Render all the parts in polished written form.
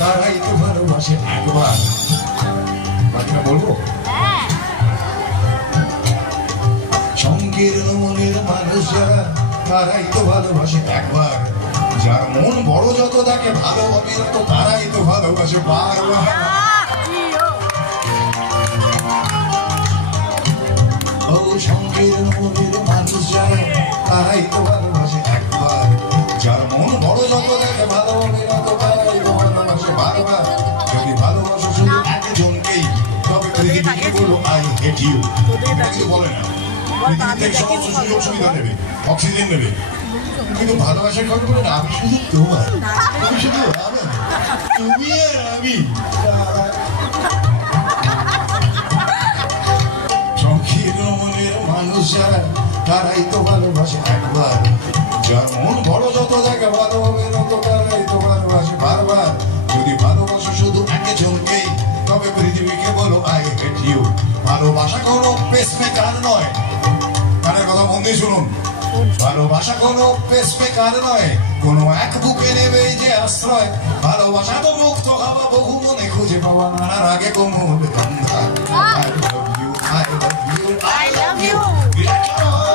তারাই তো ভালোবাসে একবার। বাকিটা বলবো? সংকীর্ণ মনের মানুষ যারা তারাই তো ভালোবাসে একবার। যার মন বড় যত তাকে ভালো হবে তো তারাই তো ভালোবাসে বারবার। ও সংকীর্ণ মনের মানুষ যারা তারাই তো ভালোবাসে একবার। যার মন বড় যত তাকে ভালো হবে না তো তারাই তো ভালোবাসে বারবার। যদি ভালোবাসো শুধু একজনকেই তবে পৃথিবীকে বলো আই হেট ইউ। কিছু বলে না, পৃথিবীতে সমস্ত সুযোগ সুবিধা নেবে, অক্সিজেন নেবে, কিন্তু ভালোবাসার কথা বলে না আমি শুধু তোমার, তুমি শুধু আমি, তুমি আর আমি। সংকীর্ণ মনের মানুষ যারা তারাই তো ভালোবাসে একবার। যার মন বড় যত জায়গা ভালো হবে তত তারাই তো ভালোবাসে বারবার। যদি ভালোবাসো শুধু একজনকেই তবে পৃথিবীকে বলো আই হেট ইউ। ভালোবাসা কোনো পেসমেকার নয়, কানের কথা মন দিয়ে শুনুন। ভালোবাসা কোনো পেসমেকার নয়, কোনো এক বুকে নেবে যে আশ্রয়। ভালোবাসা তো মুক্ত হওয়া বহু মনে খুঁজে পাওয়া নানার আগে কোমল কান্ধা। I love you, I love you, I love you.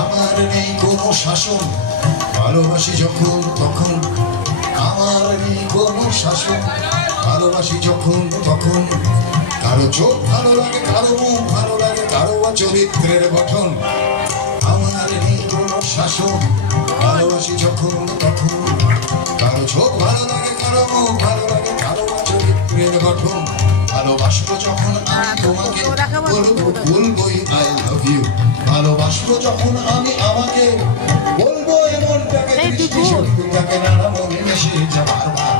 আমার নেই কোনো শাসন, ভালোবাসি যখন তখন। আমার নেই কোনো শাসন, ভালোবাসি যখন তখন। কারো চোখ ভালো লাগে, কারো মুখ ভালো লাগে, কারো বা চরিত্রের গঠন। আমার নেই কোনো শাসন, ভালোবাসি যখন তখন। কারো চোখ ভালো লাগে, কারো মুখ ভালো লাগে, কারো বা চরিত্রের গঠন। ভালোবাসবো যখন আমি তোমাকে বলবো, বলবোই আই লাভ ইউ। ভালোবাসবো যখন আমি আমাকে বলবো এমনটাকে, দৃষ্টি শক্তিটাকে নানা মনে মিশে যা বারবার।